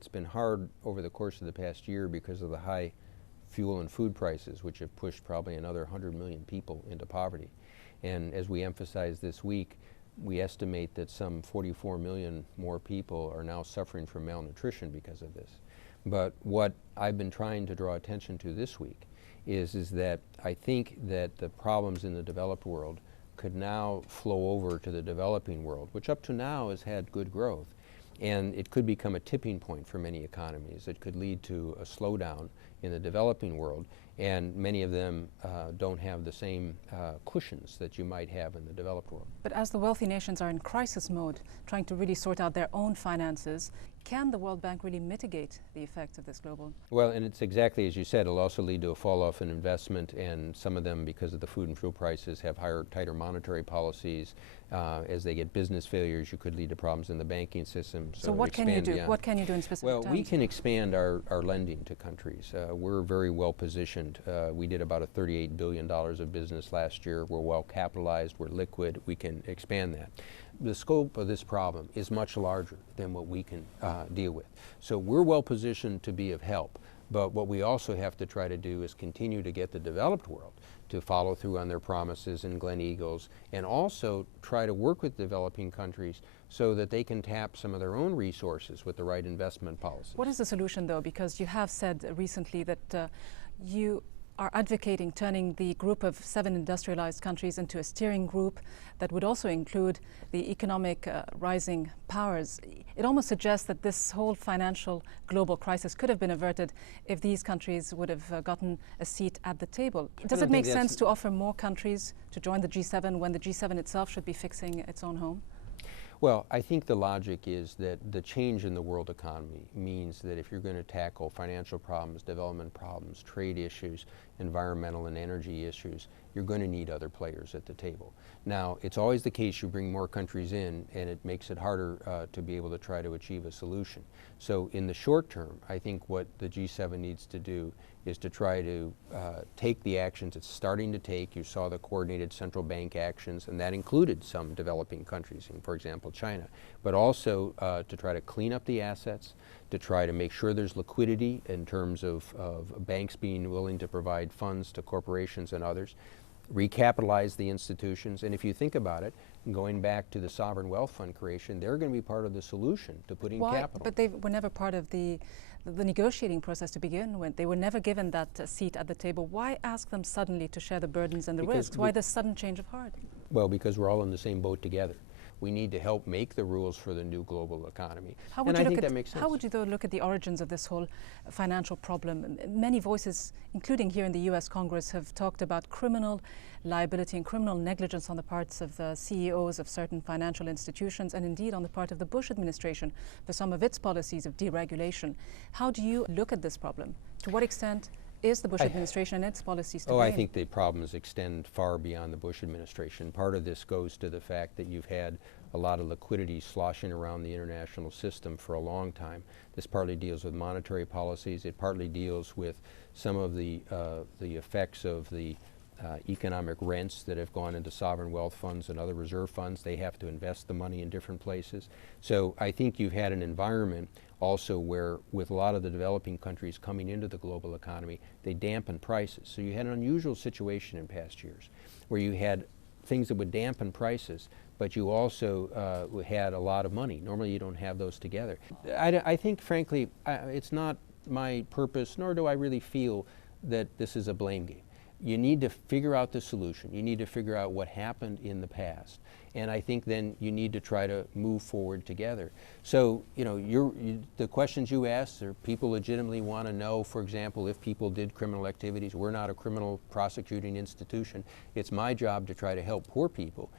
it's been hard over the course of the past year because of the high fuel and food prices, which have pushed probably another 100 million people into poverty. And as we emphasized this week, we estimate that some 44 million more people are now suffering from malnutrition because of this. But what I've been trying to draw attention to this week is that I think that the problems in the developed world could now flow over to the developing world, which up to now has had good growth. And it could become a tipping point for many economies. It could lead to a slowdown in the developing world, and many of them don't have the same cushions that you might have in the developed world. But as the wealthy nations are in crisis mode, trying to really sort out their own finances, can the World Bank really mitigate the effects of this global? Well, and it's exactly as you said, it'll also lead to a fall off in investment, and some of them, because of the food and fuel prices, have tighter monetary policies. As they get business failures, you could lead to problems in the banking system. So what can you do? What can you do in specific Well, terms? we can expand our lending to countries. We're very well positioned. We did about a $38 billion of business last year. We're well capitalized. We're liquid. We can expand that. The scope of this problem is much larger than what we can deal with. So we're well positioned to be of help. But what we also have to try to do is continue to get the developed world to follow through on their promises in Glen Eagles, and also try to work with developing countries so that they can tap some of their own resources with the right investment policies. What is the solution, though? Because you have said recently that you are advocating turning the group of 7 industrialized countries into a steering group that would also include the economic rising powers. It almost suggests that this whole financial global crisis could have been averted if these countries would have gotten a seat at the table. Does it make sense to offer more countries to join the G7 when the G7 itself should be fixing its own home? Well, I think the logic is that the change in the world economy means that if you're going to tackle financial problems, development problems, trade issues, environmental and energy issues, you're going to need other players at the table. Now, it's always the case you bring more countries in, and it makes it harder to be able to try to achieve a solution. So in the short term, I think what the G7 needs to do is to try to take the actions it's starting to take. You saw the coordinated central bank actions, and that included some developing countries, for example, China, but also to try to clean up the assets, to try to make sure there's liquidity in terms of banks being willing to provide funds to corporations and others, recapitalize the institutions. And if you think about it, going back to the sovereign wealth fund creation, they're going to be part of the solution to putting capital. But they were never part of the negotiating process to begin with. They were never given that seat at the table. Why ask them suddenly to share the burdens and the risks? Why this sudden change of heart? Well, because we're all in the same boat together. We need to help make the rules for the new global economy. And I think that makes sense. How would you, though, look at the origins of this whole financial problem? Many voices, including here in the US Congress, have talked about criminal liability and criminal negligence on the parts of the CEOs of certain financial institutions, and indeed on the part of the Bush administration for some of its policies of deregulation. How do you look at this problem? To what extent is the Bush administration and its policies to blame? I think the problems extend far beyond the Bush administration. Part of this goes to the fact that you've had a lot of liquidity sloshing around the international system for a long time. This partly deals with monetary policies. It partly deals with some of the effects of the economic rents that have gone into sovereign wealth funds and other reserve funds. They have to invest the money in different places. So I think you've had an environment also where, with a lot of the developing countries coming into the global economy, they dampen prices. So you had an unusual situation in past years where you had things that would dampen prices, but you also had a lot of money. Normally you don't have those together. I think, frankly, it's not my purpose, nor do I really feel that this is a blame game. You need to figure out the solution. You need to figure out what happened in the past. And I think then you need to try to move forward together. So, you know, the questions you asked, or people legitimately want to know, for example, if people did criminal activities. We're not a criminal prosecuting institution. It's my job to try to help poor people